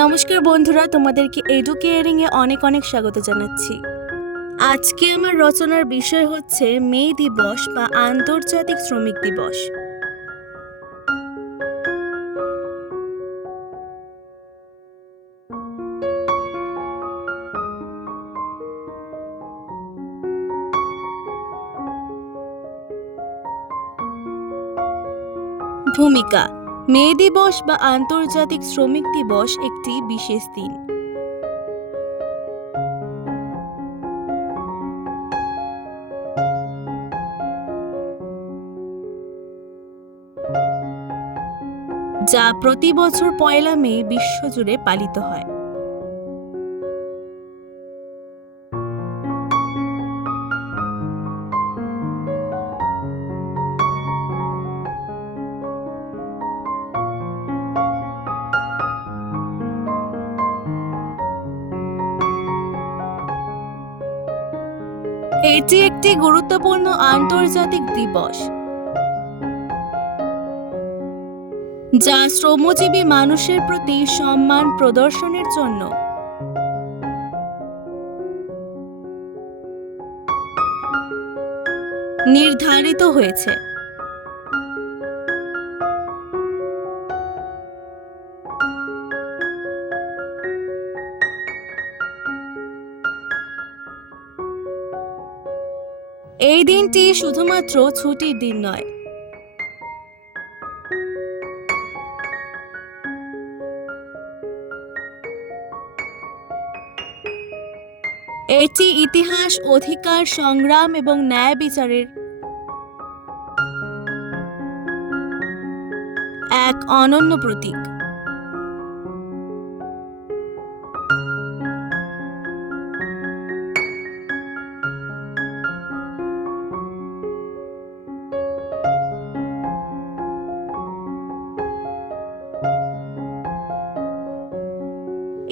নমস্কার বন্ধুরা, তোমাদেরকে এডুকেয়ারিং এ অনেক অনেক স্বাগত জানাচ্ছি। আজকে আমার রচনার বিষয় হচ্ছে মে দিবস বা আন্তর্জাতিক শ্রমিক দিবস। ভূমিকা মে দিবস বা আন্তর্জাতিক শ্রমিক দিবস একটি বিশেষ দিন। যা প্রতি বছর পয়লা মে বিশ্বজুড়ে পালিত হয়। এটি একটি গুরুত্বপূর্ণ আন্তর্জাতিক দিবস যা শ্রমজীবী মানুষের প্রতি সম্মান প্রদর্শনের জন্য। নির্ধারিত হয়েছে। এই দিনটি শুধুমাত্র ছুটির দিন নয়। এটি ইতিহাস, অধিকার, সংগ্রাম এবং ন্যায় বিচারের এক অনন্য প্রতীক।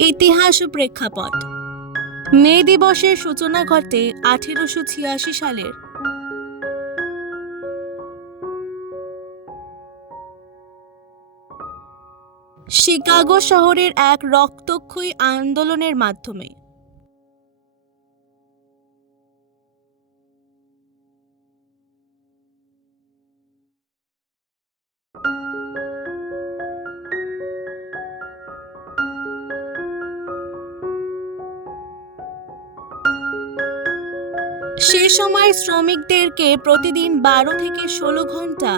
ইতিহাস ও প্রেক্ষাপট। মে দিবসের সূচনা ঘটে আঠেরোশো ছিয়াশি সালের। শিকাগো শহরের এক রক্তক্ষয়ী আন্দোলনের মাধ্যমে সে সময় শ্রমিকদেরকে প্রতিদিন বারো থেকে ষোলো ঘণ্টা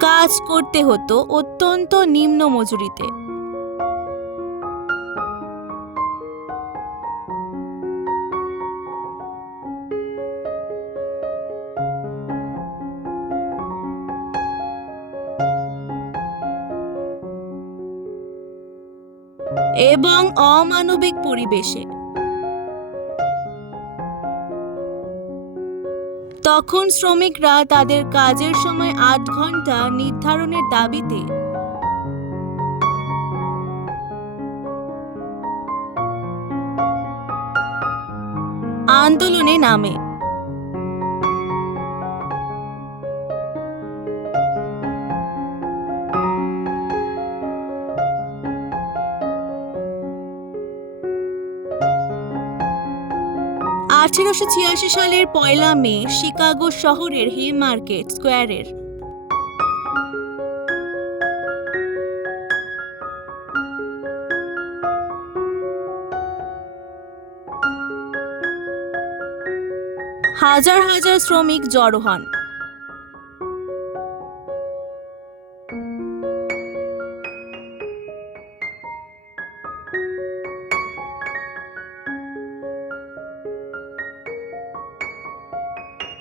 কাজ করতে হতো অত্যন্ত নিম্ন মজুরিতে। এবং অমানবিক পরিবেশে। তখন শ্রমিকরা তাদের কাজের সময় আট ঘণ্টা নির্ধারণের দাবিতে আন্দোলনে নামে। আঠেরোশো ছিয়াশি সালের পয়লা মে শিকাগো শহরের হে মার্কেট স্কোয়ারের। হাজার হাজার শ্রমিক জড়ো হন।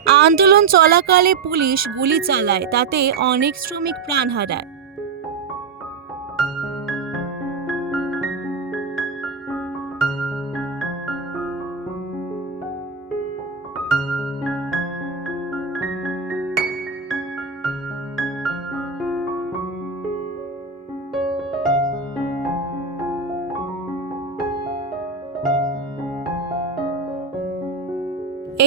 আন্দোলন চলাকালে পুলিশ গুলি চালায় তাতে অনেক শ্রমিক প্রাণ হারায়।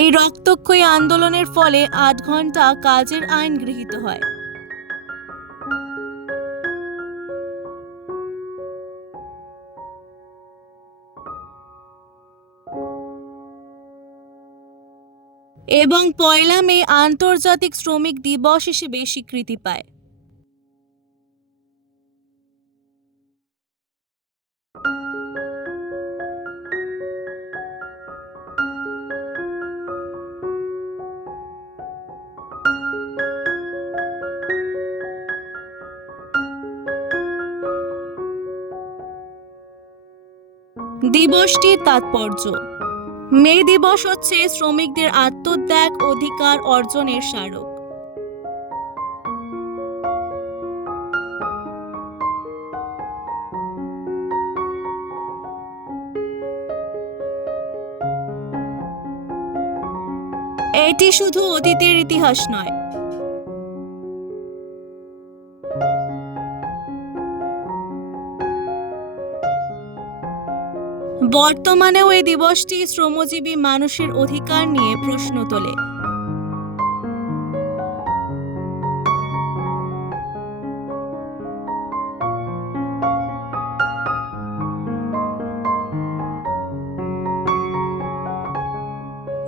এই রক্তক্ষয়ী আন্দোলনের ফলে আট ঘণ্টা কাজের আইন গৃহীত হয়। এবং পয়লা মে আন্তর্জাতিক শ্রমিক দিবস হিসেবে স্বীকৃতি পায়। দিবসটির তাৎপর্য। মে দিবস হচ্ছে শ্রমিকদের আত্মত্যাগ অধিকার অর্জনের স্মারক। এটি শুধু অতীতের ইতিহাস নয় বর্তমানেও এই দিবসটি শ্রমজীবী মানুষের অধিকার নিয়ে প্রশ্ন তোলে।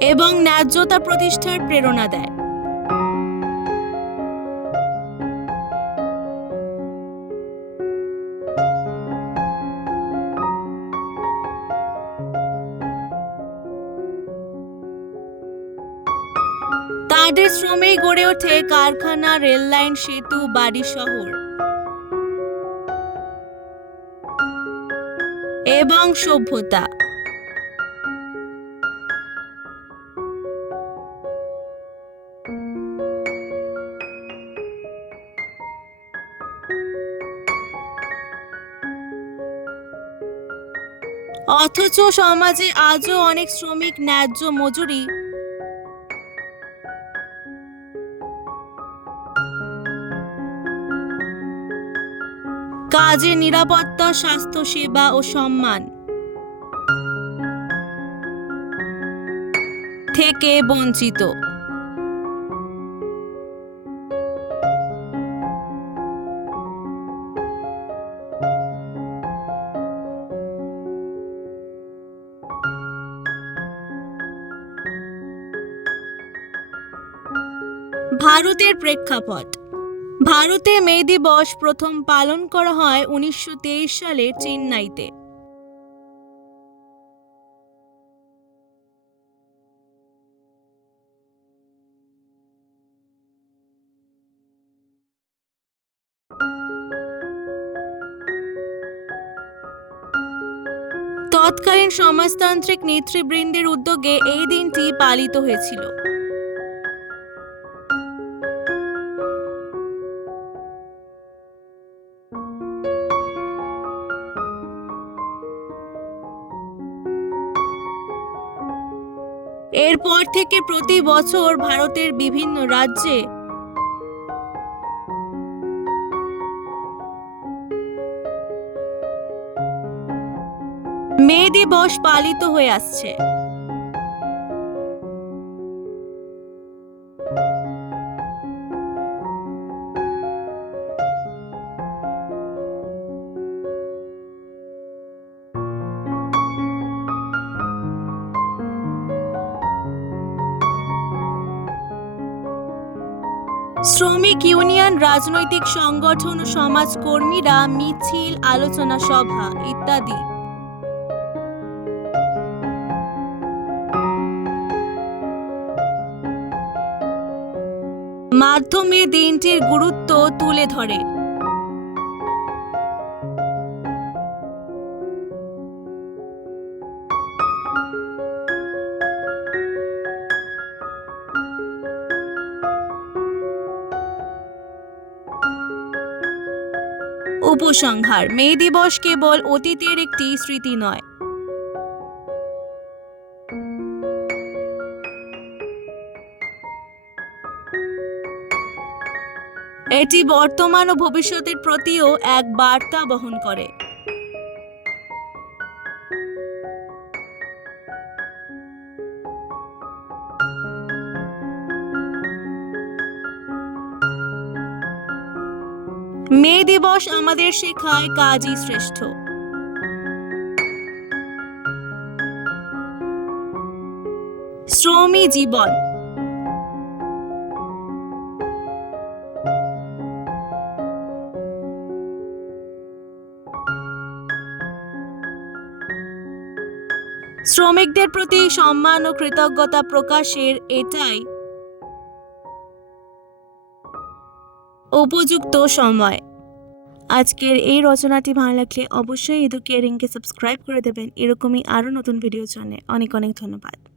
এবং ন্যায্যতা প্রতিষ্ঠার প্রেরণা দেয়। ওঠে কারখানা, রেললাইন, সেতু, বাড়ি শহর। এবং সভ্যতা। অথচ সমাজে আজও অনেক শ্রমিক, ন্যায্য মজুরি কাজের নিরাপত্তা স্বাস্থ্যসেবা ও সম্মান থেকে বঞ্চিত। ভারতের প্রেক্ষাপট ভারতে মে দিবস প্রথম পালন করা হয় উনিশশো তেইশ সালে চেন্নাইতে। তৎকালীন সমাজতান্ত্রিক নেতৃবৃন্দের উদ্যোগে এই দিনটি পালিত হয়েছিল। এরপর থেকে প্রতি বছর ভারতের বিভিন্ন রাজ্যে মে দিবস পালিত হয়ে আসছে। শ্রমিক ইউনিয়ন, রাজনৈতিক সংগঠন ও সমাজকর্মীরা মিছিল, আলোচনা সভা ইত্যাদি। মাধ্যমে দিনটির গুরুত্ব তুলে ধরে। উপসংহার। মে দিবস কেবল অতীতের একটি স্মৃতি নয়। এটি বর্তমান ও ভবিষ্যতের প্রতিও এক বার্তা বহন করে। মে দিবস আমাদের শেখায় কাজই শ্রেষ্ঠ। শ্রমী জীবন। শ্রমিকদের প্রতি সম্মান ও কৃতজ্ঞতা প্রকাশের এটাই উপযুক্ত সময়। আজকের এই রচনাটি ভালো লাগলে অবশ্যই ইদুকিয়ারিংকে সাবস্ক্রাইব করে দেবেন। এরকমই আরও নতুন ভিডিওর জন্য অনেক অনেক ধন্যবাদ।